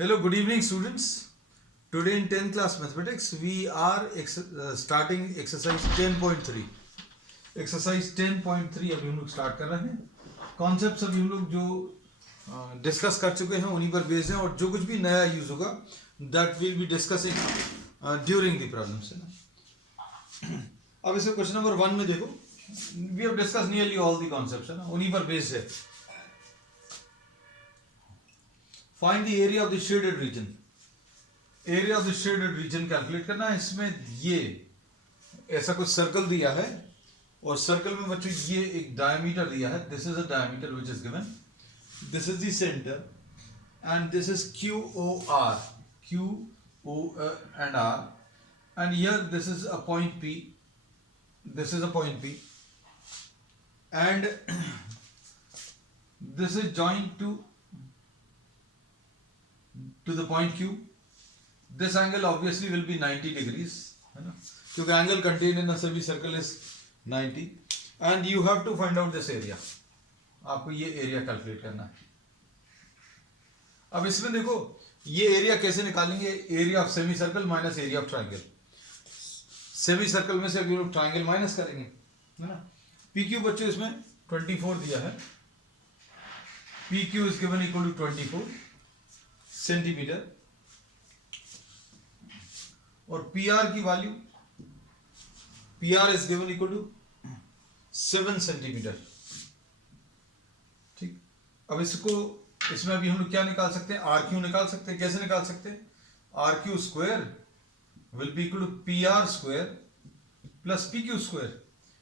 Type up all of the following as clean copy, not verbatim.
Hello, good evening, students. Today in 10th class mathematics, we are starting exercise 10.3. Exercise 10.3 अभी हम लोग start कर रहे हैं. कॉन्सेप्ट्स अभी हम लोग जो डिस्कस कर चुके हैं उन्हीं पर बेस्ड हैं और जो कुछ भी नया यूज होगा that will be discussing during the problems है ना. अब इसे क्वेश्चन नंबर 1 में देखो. We have discuss nearly all the concepts है ना, उन्हीं पर बेस्ड है. Find the area of the shaded region. Area of the shaded region calculate करना है. इसमें ये ऐसा कुछ सर्कल दिया है और सर्कल में बच्चों ये एक डायमीटर दिया है. This is a diameter which is given. This is the centre and this is Q O R. Q O and R and here this is a point P. This is a point P and this is joint to the point Q. This angle obviously will be 90 degrees, है ना, क्योंकि angle contained in a semicircle is 90 and you have to find out this area. आपको ये area calculate करना है. अब इसमें देखो ये area कैसे निकालेंगे. area of semicircle minus area of triangle. semicircle में से अभी लोग triangle माइनस करेंगे, है ना. PQ बच्चों इसमें 24 दिया है. PQ is given equal to 24 centimetre और PR की value PR is given equal to 7 centimetre. ठीक. अब इसको इसमें अभी हम लोग क्या निकाल सकते हैं. RQ निकाल सकते हैं. कैसे निकाल सकते हैं. RQ square will be equal to PR square plus PQ square.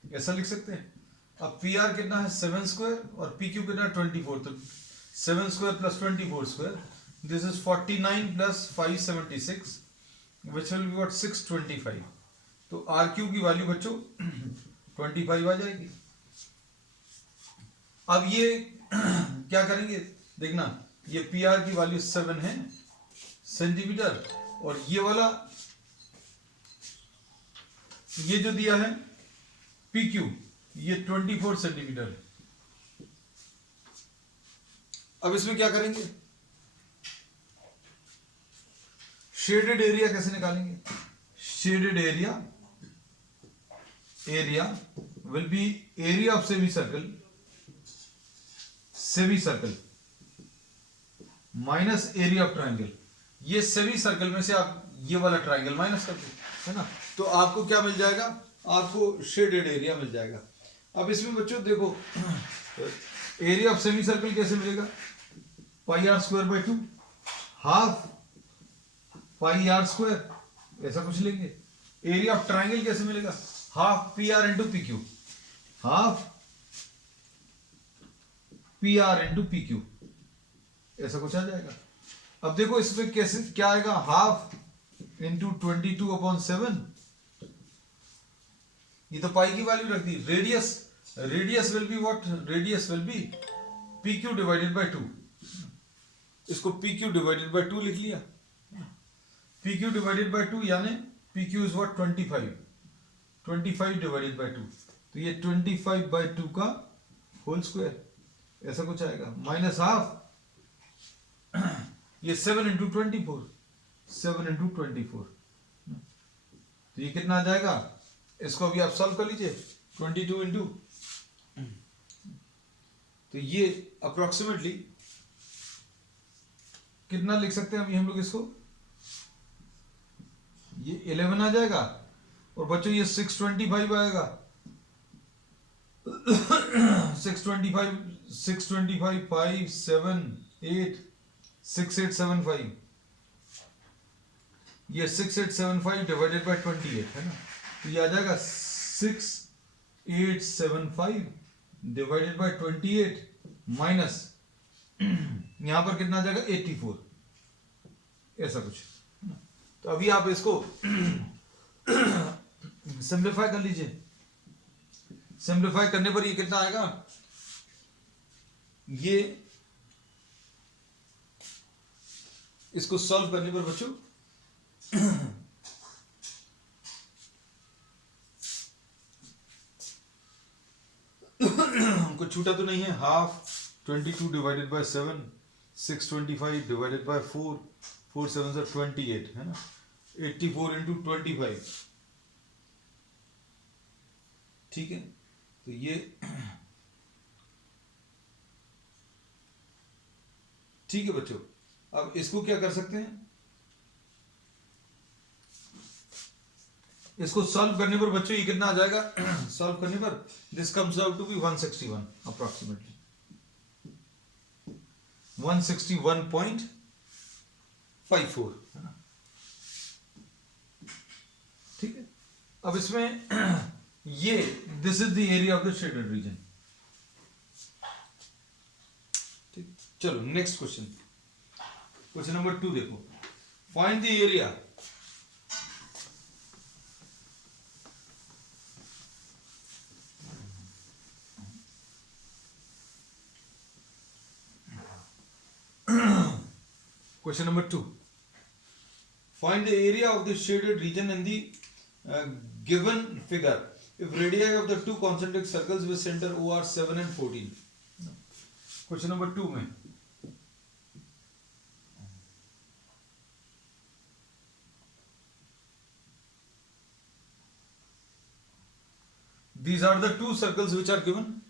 ऐसा लिख सकते हैं. अब PR कितना है 7 स्क्वायर और PQ कितना 24. तो 7 square plus 24 square. This is 49 plus 576 which will be what 625. तो RQ की वैल्यू बच्चों 25 आ जाएगी. अब ये क्या करेंगे देखना. ये PR की वैल्यू 7 है सेंटीमीटर और ये वाला ये जो दिया है PQ ये 24 सेंटीमीटर है. अब इसमें क्या करेंगे. शेडेड एरिया कैसे निकालेंगे. Shaded area will be area of semi circle minus area of triangle. ये सेमी सर्कल में से आप ये वाला ट्राइंगल माइनस कर दो, है ना. तो आपको क्या मिल जाएगा. आपको शेडेड एरिया मिल जाएगा. अब इसमें बच्चों देखो एरिया ऑफ सेमी सर्कल कैसे मिलेगा. Pi r square by 2 half pi r square ऐसा कुछ लेंगे. एरिया ऑफ ट्राइंगल कैसे मिलेगा. Half p r into p q. Half p r into p q ऐसा कुछ आ जाएगा. अब देखो इसमें कैसे क्या आएगा. Half into 22/7. ये तो पाई की वैल्यू रख दी. Radius will be what. Radius will be p q divided by 2. इसको पी क्यू डिवाइडेड बाय 2 लिख लिया. PQ डिवाइडेड बाय 2 यानी PQ is what 25 divided by 2. तो ये 25/2 का होल स्क्वायर ऐसा कुछ आएगा. माइनस हाफ ये 7 इंटू 24. 7 इंटू 24 तो ये कितना आ जाएगा. इसको अभी आप सॉल्व कर लीजिए. 22 इंटू तो ये अप्रोक्सीमेटली कितना लिख सकते हैं अभी हम लोग इसको. ये 11 आ जाएगा और बच्चों ये 625 आएगा. 625 5 7 8 6875. ये 6875 डिवाइडेड बाय 28 है ना. तो ये आ जाएगा 6875 डिवाइडेड बाय 28 माइनस यहां पर कितना आ जाएगा 84 ऐसा कुछ. तो अभी आप इसको सिंप्लीफाई कर लीजिए. सिंप्लीफाई करने पर ये कितना आएगा. ये इसको सॉल्व करने पर बच्चों कुछ छूटा तो नहीं है. Half 22 divided by 7 625 divided by 4, 4 7 से 28 है ना, 84 इंटू 25, ठीक है। तो ये ठीक है बच्चों, अब इसको क्या कर सकते हैं, इसको सॉल्व करने पर बच्चों ये कितना आ जाएगा, सॉल्व करने पर this comes out to be 161 approximately, 161.54 है ना, ठीक है। अब इसमें ये this is the area of the shaded region, ठीक। चलो नेक्स्ट क्वेश्चन, क्वेश्चन नंबर 2 देखो, find the area Question number 2. Find the area of the shaded region in the given figure if radii of the two concentric circles with center O are 7 and 14. Question number 2 में these are the two circles which are given,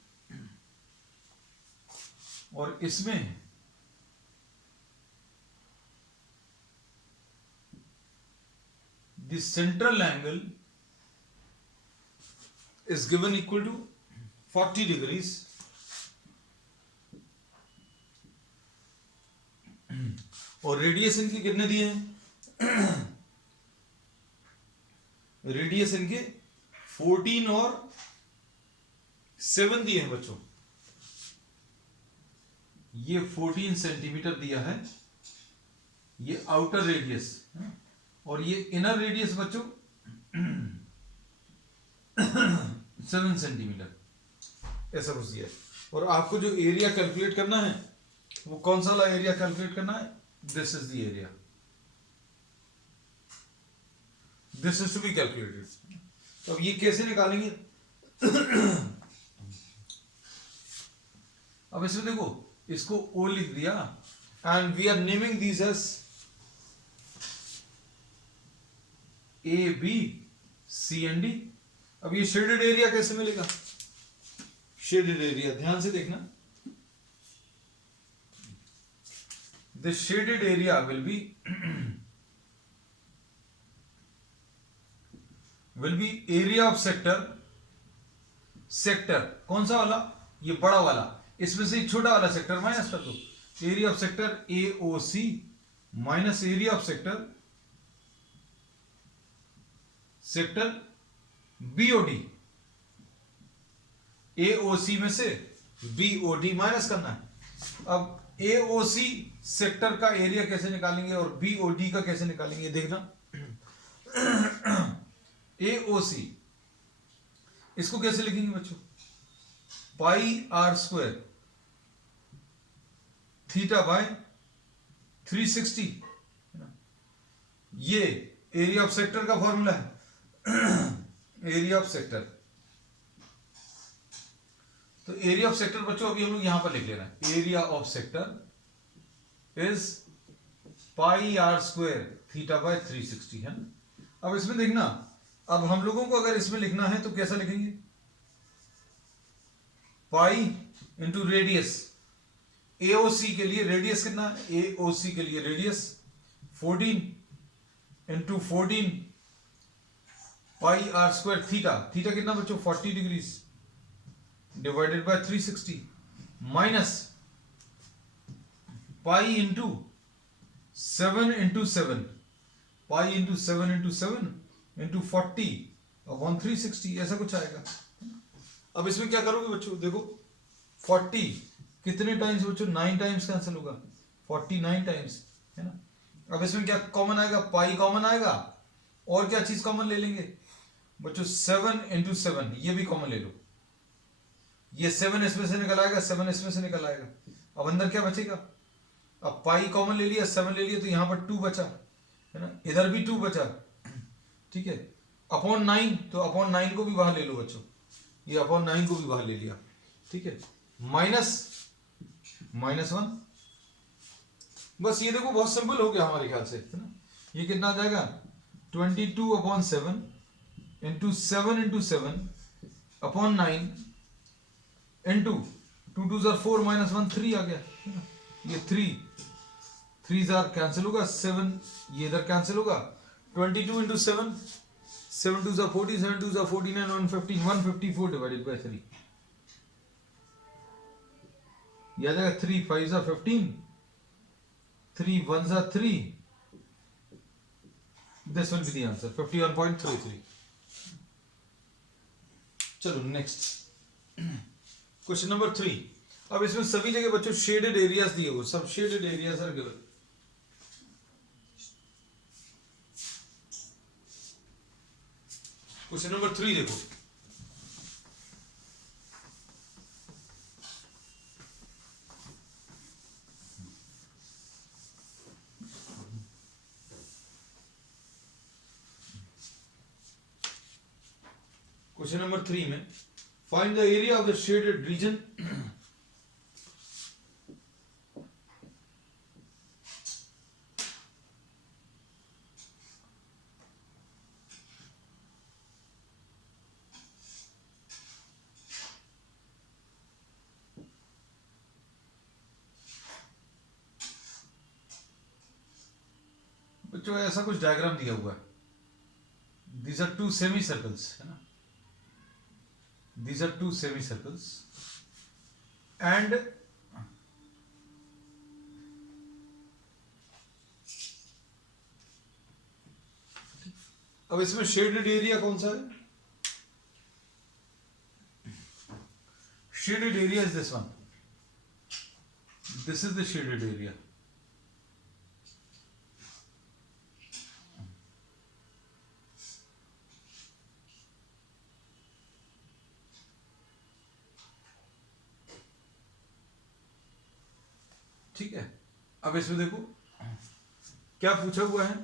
और इसमें the central angle is given equal to 40 degrees और radius इनके कितने दिए हैं, radius इनके 14 और 7 दिए हैं बच्चों, ये 14 सेंटीमीटर दिया है, ये आउटर रेडियस, और ये इनर रेडियस बच्चों 7 सेंटीमीटर, ऐसा कुछ दिया है। और आपको जो एरिया कैलकुलेट करना है वो कौन सा वाला एरिया कैलकुलेट करना है, this is the area, this is to be calculated. तो अब ये कैसे निकालेंगे, अब इसमें देखो, इसको ओ लिख दिया and we are naming these as A B C and D. अब ये शेडेड एरिया कैसे मिलेगा, शेडेड एरिया ध्यान से देखना, the shaded area will be area of sector, sector कौन सा वाला, ये बड़ा वाला, इसमें से छोटा वाला सेक्टर माइनस कर दो, area of sector A O C minus area of sector BOD, AOC में से बीओडी माइनस करना है। अब एओसी सेक्टर का एरिया कैसे निकालेंगे और बीओडी का कैसे निकालेंगे, देखना, एओसी इसको कैसे लिखेंगे बच्चों, पाई आर स्क्वायर थीटा बाय 360, ये एरिया ऑफ सेक्टर का फॉर्मूला है, एरिया ऑफ सेक्टर। तो एरिया ऑफ सेक्टर बच्चों अभी हम लोग यहां पर लिख ले रहे हैं, area of sector is pi r square theta by 360 है ना। अब इसमें देखना, अब हम लोगों को अगर इसमें लिखना है तो कैसा लिखेंगे, पाई इंटू रेडियस, एओसी के लिए रेडियस कितना है, एओसी के लिए radius 14 into 14 pi r square theta, theta कितना बच्चों 40 degrees divided by 360 minus pi into 7 into 7, pi into 7 into 7 into 40 upon 360, ऐसा कुछ आएगा। अब इसमें क्या करोगे बच्चों, देखो 40 कितने टाइम्स बच्चों, 9 टाइम्स कैंसिल होगा, 49 टाइम्स है ना। अब इसमें क्या कॉमन आएगा, पाई कॉमन आएगा, और क्या चीज कॉमन ले लेंगे बच्चों, 7 इंटू 7, ये भी कॉमन ले लो, ये 7 इसमें से निकल आएगा, 7 इसमें से निकल आएगा। अब अंदर क्या बचेगा, अब पाई कॉमन ले लिया, 7 ले लिया, तो यहां पर 2 बचा है ना, इधर भी 2 बचा, ठीक है, अपॉन 9, तो अपॉन 9 को भी बाहर ले लो बच्चों, ये अपॉन 9 को भी बाहर ले लिया, ठीक है, माइनस 1 बस ये देखो बहुत सिंपल हो गया हमारे ख्याल से, है ना। ये कितना आ जाएगा 22/7 इंटू 7/7 इंटू 2 2 4 -1 3 आ गया, है ना। ये 3 कैंसिल होगा, 7 ये इधर कैंसिल होगा, 22 × 7 7 2 40 7 2 14 and 115 154 डिवाइडेड बाय 3 ये आ जाएगा 3 5 15 3 1 3 this will be the answer 51.33। चलो नेक्स्ट क्वेश्चन नंबर 3। अब इसमें सभी जगह बच्चों शेडेड एरियाज दिए हुए, सब shaded areas are given. Question number 3 देखो, क्वेश्चन नंबर 3 में find the area of the shaded region बच्चों ऐसा कुछ डायग्राम दिया हुआ है, these are two semicircles, है ना, these are two semicircles and अब इसमें शेडेड एरिया कौन सा है, shaded area is this one, this is the shaded area, ठीक है। अब इसमें देखो क्या पूछा हुआ है,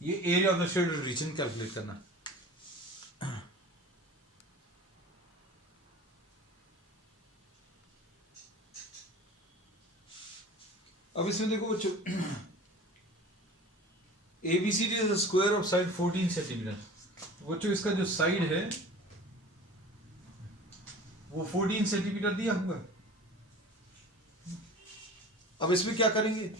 ये area of the shaded region calculate करना है। अब इसमें देखो बच्चों ABCD is the square of side 14 centimetre, बच्चों इसका जो साइड है वो 14 सेंटीमीटर दिया हुआ है। अब इसमें क्या करेंगे,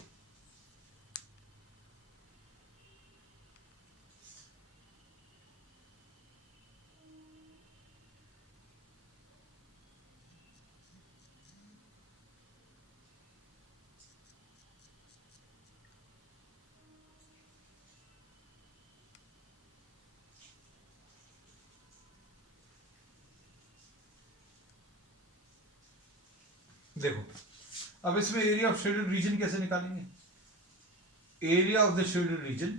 देखो अब इसमें एरिया ऑफ शेडेड रीजन कैसे निकालेंगे, area of the shaded reason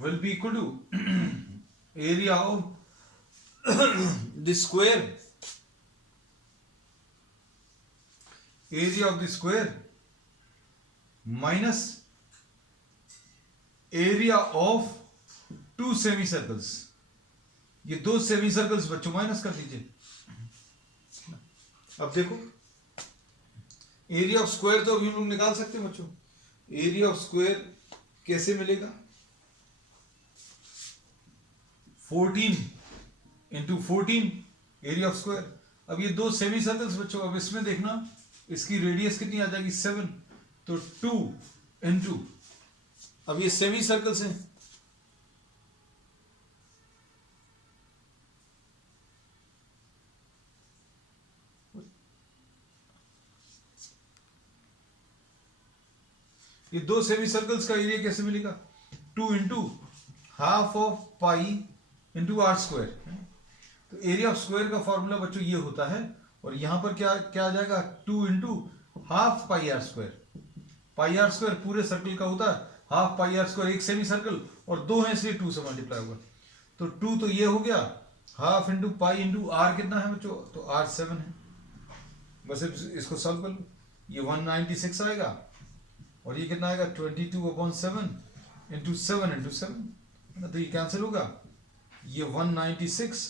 will be equal to area of the square, area of the square minus area of two semicircles, ये दो सेमीसर्कल्स बच्चों माइनस कर दीजिए। अब देखो एरिया ऑफ स्क्वायर तो अभी हम लोग निकाल सकते हैं बच्चों, एरिया ऑफ स्क्वायर कैसे मिलेगा, 14 इंटू 14 एरिया ऑफ स्क्वायर। अब ये दो सेमी सर्कल्स बच्चों, अब इसमें देखना इसकी रेडियस कितनी आ जाएगी 7, तो 2 इंटू, अब ये सेमी सर्कल्स हैं, ये दो सेमी सर्कल्स का एरिया कैसे मिलेगा, 2 into half of pi into r square. तो एरिया ऑफ स्क्वायर का फॉर्मूला बच्चों ये होता है, और यहां पर क्या क्या आ जाएगा 2 into half pi r square. Pi r square पूरे सर्कल का होता है, हाफ पाई आर स्क्वायर एक सेमी सर्कल, और दो है इसलिए 2 से मल्टीप्लाई होगा, तो 2 तो ये हो गया, half into pi into r कितना है बच्चों, तो आर 7 है। बस इसको सॉल्व कर लो, ये 196 आएगा, और ये कितना आएगा 22/7 इंटू 7 इंटू 7, तो ये कैंसिल होगा, ये 196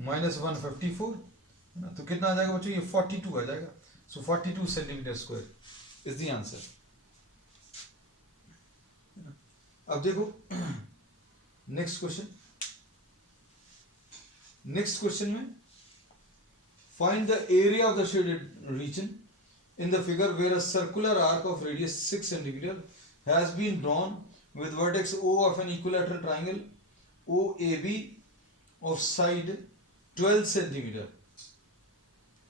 माइनस 154 है ना। तो कितना आ जाएगा बच्चों, ये 42 आ जाएगा। सो 42 centimetre square is the answer. अब देखो नेक्स्ट क्वेश्चन। नेक्स्ट क्वेश्चन में find the area of the shaded reason in the figure where a circular arc of radius 6 cm has been drawn with vertex O of an equilateral triangle OAB of side 12 cm,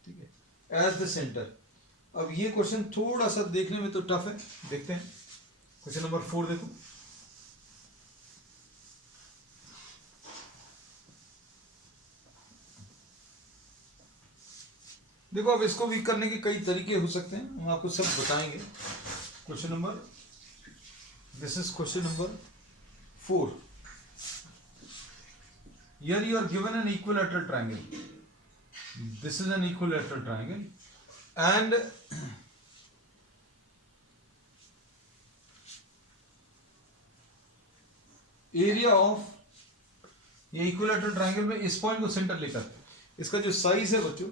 ठीक है, as the center। अब ये question थोड़ा सा देखने में तो tough है, देखते हैं क्वेश्चन नंबर 4 देखो। देखो अब इसको भी करने के कई तरीके हो सकते हैं, हम आपको सब बताएंगे। Question number, this is question number 4। Here you are given an equilateral triangle. This is an equilateral triangle and area of, ये इक्विलैटरल ट्रायंगल में इस पॉइंट को सेंटर लेकर इसका जो साइज है बच्चों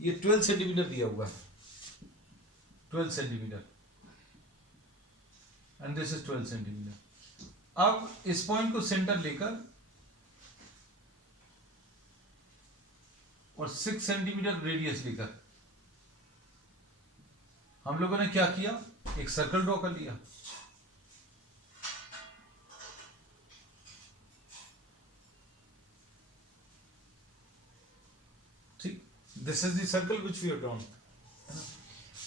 ये 12 सेंटीमीटर दिया हुआ है, 12 centimetre and this is 12 centimetre. अब इस पॉइंट को सेंटर लेकर और 6 सेंटीमीटर रेडियस लेकर हम लोगों ने क्या किया, एक सर्कल ड्रॉ कर लिया। ठीक, this is the circle which we have drawn.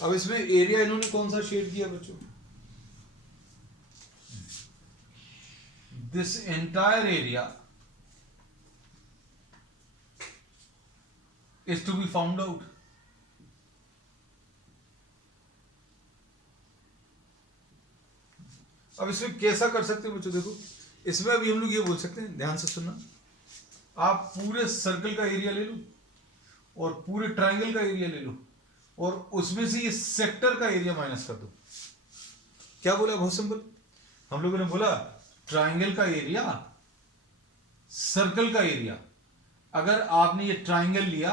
अब इसमें एरिया इन्होंने कौन सा शेड किया बच्चों, this entire area is to be found out। अब इसमें कैसा कर सकते हो बच्चों, देखो इसमें अभी हम लोग ये बोल सकते हैं, ध्यान से सुनना, आप पूरे सर्कल का एरिया ले लो और पूरे ट्रायंगल का एरिया ले लो और उसमें से ये सेक्टर का एरिया माइनस कर दो। क्या बोला, बहुत सिंपल, हम लोगों ने बोला ट्रायंगल का एरिया सर्कल का एरिया, अगर आपने ये ट्रायंगल लिया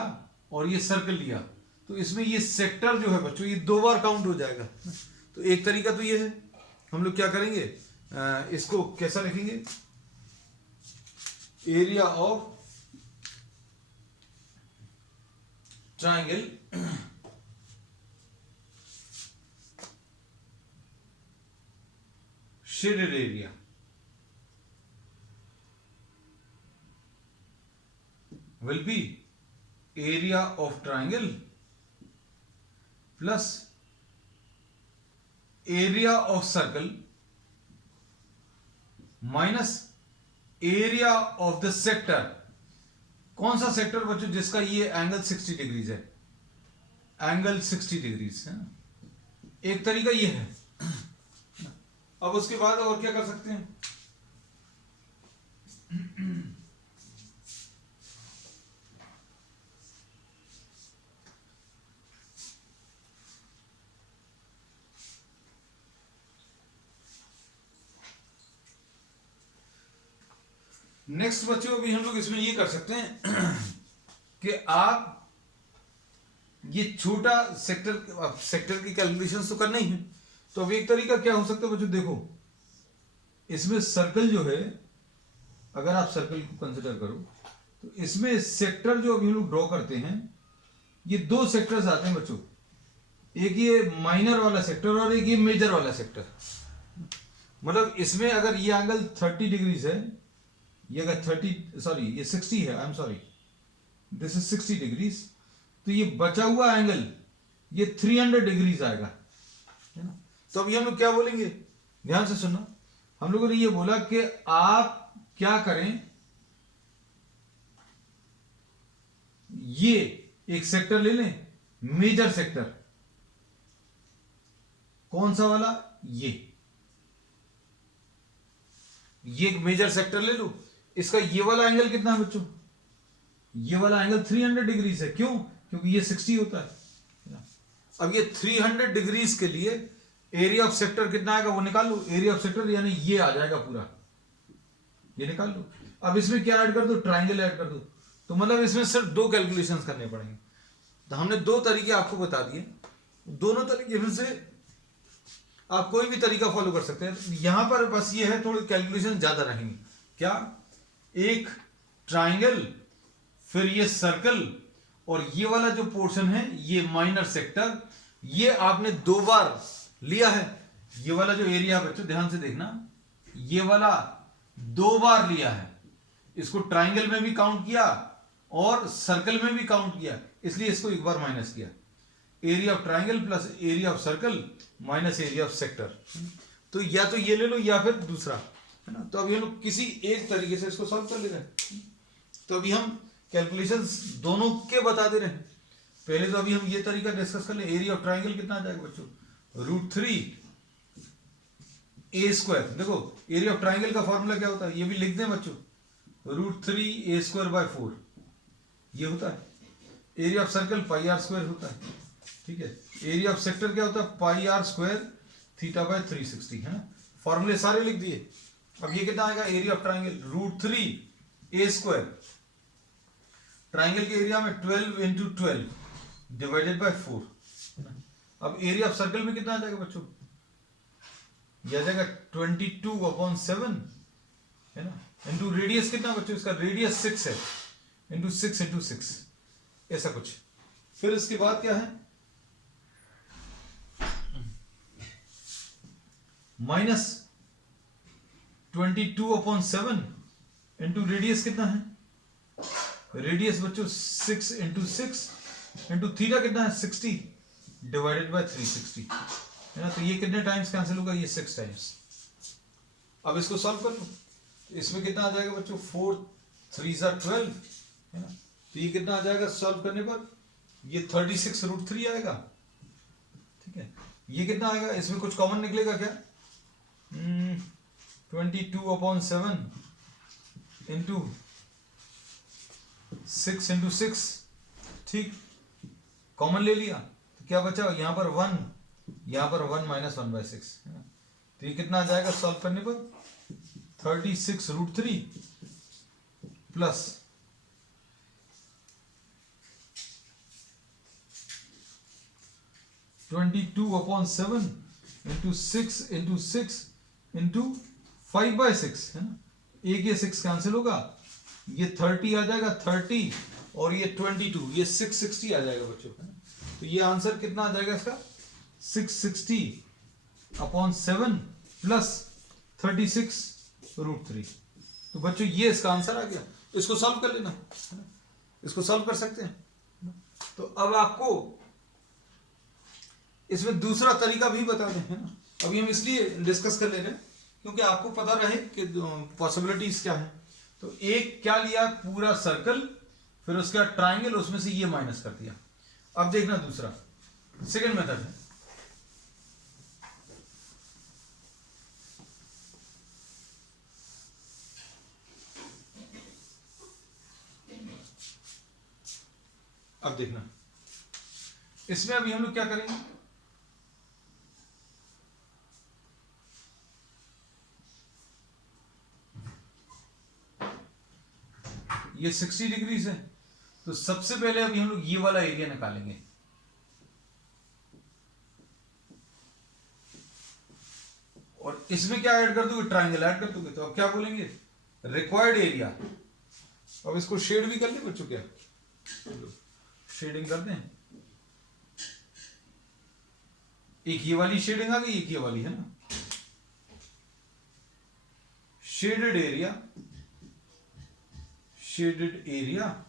और ये सर्कल लिया तो इसमें ये सेक्टर जो है बच्चों ये 2 बार काउंट हो जाएगा। तो एक तरीका तो ये है, हम लोग क्या करेंगे, इसको कैसा लिखेंगे, area of triangle shaded area will be area of triangle plus area of circle minus area of the sector। कौन सा सेक्टर बच्चों, जिसका ये एंगल 60 डिग्रीज है, एंगल 60 डिग्रीज है। एक तरीका ये है। अब उसके बाद और क्या कर सकते हैं, नेक्स्ट बच्चों अभी हम लोग इसमें ये कर सकते हैं कि आप ये छोटा सेक्टर की कैलकुलेशंस तो करना ही है। तो अब एक तरीका क्या हो सकता है बच्चों, देखो इसमें सर्कल जो है, अगर आप सर्कल को कंसिडर करो तो इसमें सेक्टर जो अभी हम लोग ड्रॉ करते हैं ये 2 सेक्टर्स आते हैं बच्चों, एक ये माइनर वाला सेक्टर और एक ये मेजर वाला सेक्टर। मतलब इसमें अगर ये एंगल 30 डिग्रीज है, ये अगर ये 60 है, I am sorry, this is 60 degrees, तो ये बचा हुआ एंगल ये 300 डिग्रीज आएगा, है ना। तो अभी हम लोग क्या बोलेंगे, ध्यान से सुनना, हम लोगों ने ये बोला कि आप क्या करें, ये एक सेक्टर ले लें, मेजर सेक्टर, कौन सा वाला, ये एक मेजर सेक्टर ले लो। इसका ये वाला एंगल कितना है बच्चों, ये वाला एंगल 300 डिग्रीज है। क्यों, क्योंकि ये 60 होता है। अब ये 300 डिग्रीज के लिए एरिया ऑफ सेक्टर कितना आएगा वो निकाल लो, एरिया ऑफ सेक्टर यानी ये आ जाएगा पूरा, ये निकाल लो। अब इसमें क्या ऐड कर दो, ट्राइंगल ऐड कर दो। तो मतलब इसमें सिर्फ 2 कैलकुलेशंस करने पड़ेंगे। तो हमने दो तरीके आपको बता दिए, दोनों तरीके में से आप कोई भी तरीका फॉलो कर सकते हैं। यहां पर बस ये है थोड़ी कैलकुलेशन ज्यादा रहेंगी। क्या, एक ट्राइंगल, फिर ये सर्कल, और ये वाला जो पोर्शन है ये माइनर सेक्टर, ये आपने दो बार लिया है। ये वाला जो एरिया बच्चों ध्यान से देखना, ये वाला दो बार लिया है। इसको ट्राइंगल में भी काउंट किया और सर्कल में भी काउंट किया, इसलिए इसको एक बार माइनस किया। Area of triangle plus area of circle minus area of sector. तो या तो ये ले लो या फिर दूसरा, है ना। तो अभी हम लोग किसी एक तरीके से इसको सॉल्व कर ले रहे हैं। तो अभी हम कैलकुलेशंस दोनों के बता दे रहे हैं। पहले तो अभी हम ये तरीका डिस्कस कर ले। एरिया ऑफ ट्राइंगल कितना आ जाएगा बच्चों, √3 a²। देखो एरिया ऑफ ट्राइंगल का फॉर्मूला क्या होता है, ये भी लिख दें बच्चों, √3 a²/4 ये होता है। एरिया ऑफ सर्कल πr² होता है, ठीक है। एरिया ऑफ सेक्टर क्या होता है, πr² θ/360, है ना। फॉर्मूले सारे लिख दिए। अब ये कितना आएगा, area of triangle √3 a², triangle के एरिया में 12 × 12 डिवाइडेड बाय 4। अब एरिया ऑफ सर्कल में कितना आ जाएगा बच्चों, यह आ जाएगा 22/7, है ना, इंटू रेडियस कितना बच्चों, इसका रेडियस 6 है, इंटू 6 × 6, ऐसा कुछ। फिर इसके बाद क्या है, -22/7 इंटू रेडियस कितना है, रेडियस बच्चों 6 × 6 इंटू थीटा कितना है 60 डिवाइडेड बाय 360, है ना। तो ये कितने टाइम्स कैंसिल होगा, ये 6 टाइम्स। अब इसको सॉल्व कर लो। इसमें कितना आ जाएगा बच्चों, 4 3 12, है ना। तो ये कितना आ जाएगा सॉल्व करने पर, ये 36√3 आएगा, ठीक है। ये कितना आएगा, इसमें कुछ कॉमन निकलेगा क्या, 22/7 इंटू 6 × 6, ठीक, कॉमन ले लिया तो क्या बचा, यहां पर 1, यहां पर 1 - 1/6, है ना। तो ये कितना आ जाएगा सॉल्व करने पर, 36√3 प्लस 22/7 इंटू 6 × 6 इंटू 5/6, है ना। एक ये 6 कैंसिल होगा, ये 30 आ जाएगा, 30 और ये 22, ये 660 आ जाएगा बच्चों, है ना। तो ये आंसर कितना आ जाएगा इसका, 660/7 प्लस 36√3। तो बच्चों ये इसका आंसर आ गया। इसको सॉल्व कर लेना, है ना, इसको सॉल्व कर सकते हैं। तो अब आपको इसमें दूसरा तरीका भी बता दें, है ना। अभी हम इसलिए डिस्कस कर ले रहे हैं क्योंकि आपको पता रहे कि पॉसिबिलिटीज क्या है। तो एक क्या लिया, पूरा सर्कल, फिर उसका ट्राइंगल, उसमें से ये माइनस कर दिया। अब देखना दूसरा, सेकंड मेथड है। अब देखना, इसमें अभी हम लोग क्या करेंगे, ये 60 डिग्रीज है, तो सबसे पहले अभी हम लोग ये वाला एरिया निकालेंगे। और इसमें क्या ऐड कर दोगे, ट्राइंगल ऐड कर दोगे। तो अब क्या बोलेंगे, रिक्वायर्ड एरिया। अब इसको शेड भी कर ले बच्चों, क्या शेडिंग कर दें, एक ये वाली शेडिंग आ गई, एक ये वाली, है ना। Shaded area, shaded area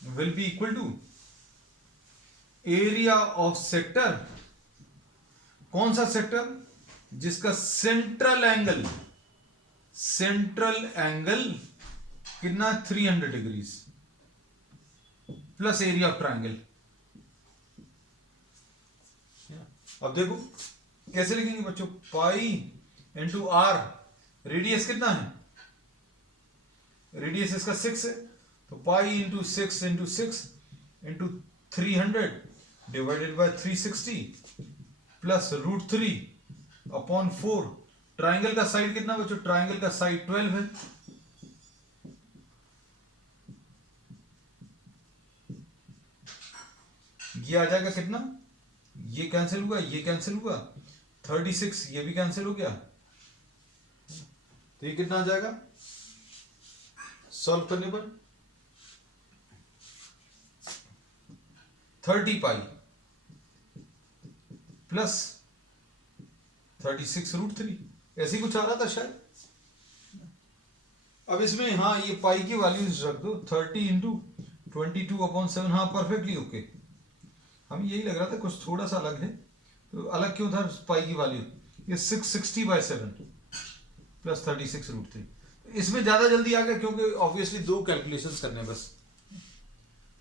will be equal to area of sector. कौन सा सेक्टर, जिसका सेंट्रल एंगल कितना, 300 degrees, plus area of triangle. अब देखो कैसे लिखेंगे बच्चों, पाई इंटू आर, रेडियस कितना है, रेडियस इसका 6 है, तो pi into 6 × 6 into 300 divided by 360 plus √3/4। Triangle का साइड कितना बच्चों, ट्राइंगल का साइड 12 है, ये आ जाएगा कितना, ये कैंसिल हुआ, ये कैंसिल हुआ, 36 ये भी कैंसिल हो गया, तो ये कितना आ जाएगा सॉल्व करने पर 30 पाई प्लस 36√3 ऐसे ही कुछ आ रहा था शायद। अब इसमें हाँ ये पाई की वैल्यूज रख दो, 30 इंटू 22/7, हाँ परफेक्टली ओके। हमें यही लग रहा था कुछ थोड़ा सा अलग है, तो अलग क्यों था पाई की वैल्यू, ये 660/7 प्लस 36√3। इसमें ज्यादा जल्दी आ गया क्योंकि ऑब्वियसली दो कैलकुलेशंस करने हैं बस।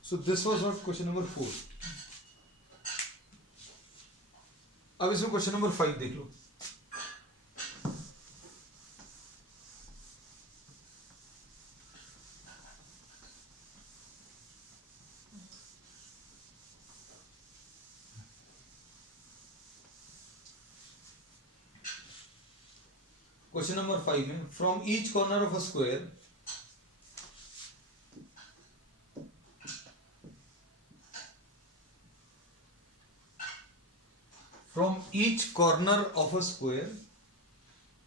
So this was what question number 4। अब इसमें क्वेश्चन नंबर 5 देख लो। क्वेश्चन नंबर 5 है, from each corner of a square from each corner of a square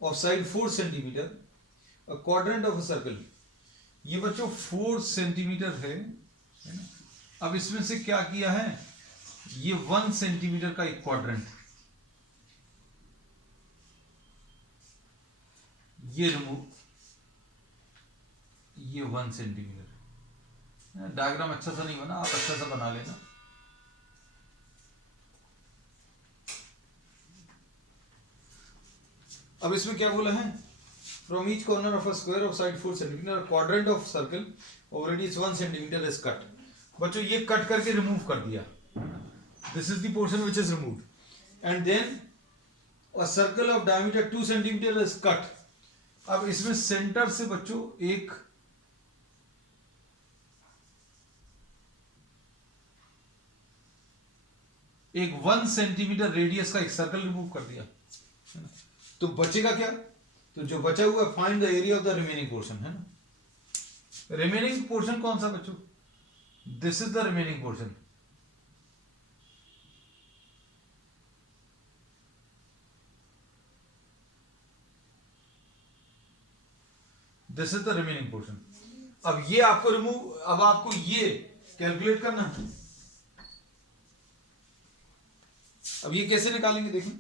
of side 4 centimeter a quadrant of a circle। ये बच्चों 4 centimetre है ना। अब इसमें से क्या किया है, ये 1 सेंटीमीटर का एक क्वाड्रेंट, ये रिमूव, ये 1 सेंटीमीटर। डायग्राम अच्छा सा नहीं बना, आप अच्छा सा बना लेना। अब इसमें क्या बोला है, from each corner of a square of side 4 centimetre quadrant of circle of radius 1 centimetre is cut. बच्चों ये कट करके रिमूव कर दिया, this is the portion which is removed, and then a circle of diameter 2 centimetre is cut. अब इसमें centre से बच्चों एक एक 1 सेंटीमीटर रेडियस का एक सर्कल रिमूव कर दिया, तो बचेगा क्या, तो जो बचा हुआ find the area of the remaining portion, है ना। रिमेनिंग पोर्शन कौन सा बच्चों, this is the remaining portion. This is the remaining portion. अब ये आपको रिमूव, अब आपको ये कैलकुलेट करना है। अब ये कैसे निकालेंगे देखें,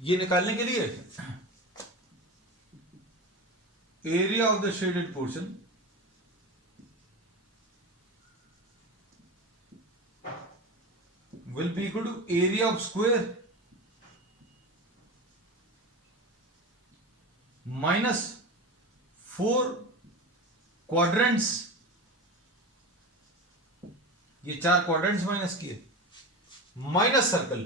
ये निकालने के लिए area of the shaded portion will be equal to area of square minus 4 quadrants, ये 4 क्वाड्रेंट्स माइनस किए, माइनस सर्कल।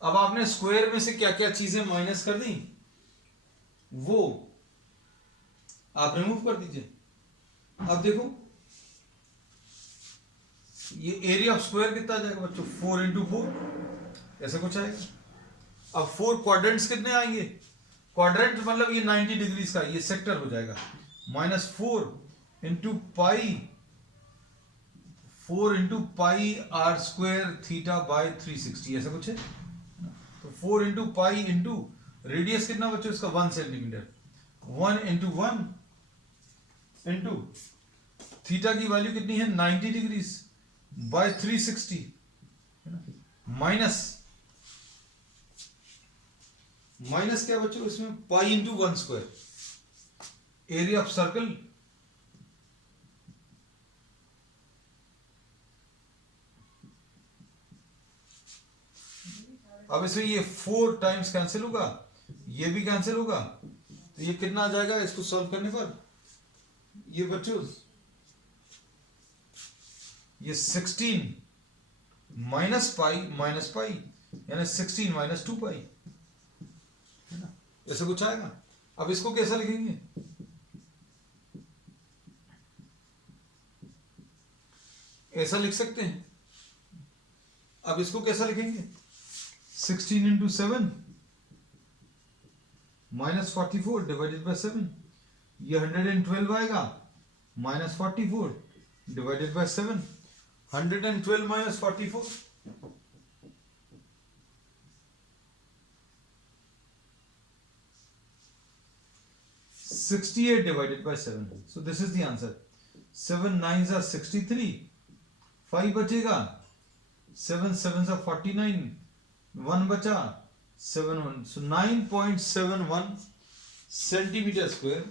अब आपने स्क्वायर में से क्या क्या चीजें माइनस कर दी, वो आप रिमूव कर दीजिए। अब देखो ये एरिया ऑफ स्क्वायर कितना आ जाएगा बच्चों, 4 इंटू 4 ऐसा कुछ आएगा। अब 4 क्वाड्रेंट्स कितने आएंगे, क्वाड्रेंट मतलब ये 90 डिग्रीज का ये सेक्टर हो जाएगा, -4 into pi, 4 into pi r square theta by 360 ऐसा कुछ है। तो 4 इंटू पाई इंटू रेडियस कितना बच्चों इसका 1 सेंटीमीटर, 1 इंटू 1 इंटू थीटा की वैल्यू कितनी है 90 डिग्रीज बाय 360 माइनस क्या बच्चों इसमें pi into 1 square, area of circle अब इसमें ये 4 टाइम्स कैंसिल होगा, ये भी कैंसिल होगा, तो ये कितना आ जाएगा इसको सॉल्व करने पर, ये बच्चों ये 16 माइनस पाई यानी 16 माइनस 2 पाई, है ना, ऐसा कुछ आएगा। अब इसको कैसा लिखेंगे, ऐसा लिख सकते हैं। अब इसको कैसा लिखेंगे, 16 इंटू 7 माइनस 44 डिवाइडेड बाय 7, ये 112 आएगा, minus 44 divided by 7. 112 minus 44. 68 divided by 7. So this is the answer. 7 9s are 63. 5 बचेगा. 7 7s are 49. 1 बचा. 7 1. So 9.71 centimeter square.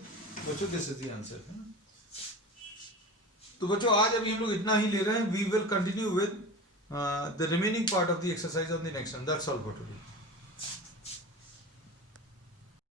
बच्चों this is the answer. तो बच्चों आज अभी हम लोग इतना ही ले रहे हैं. We will continue with the remaining part of the exercise on the next one. That's all for today.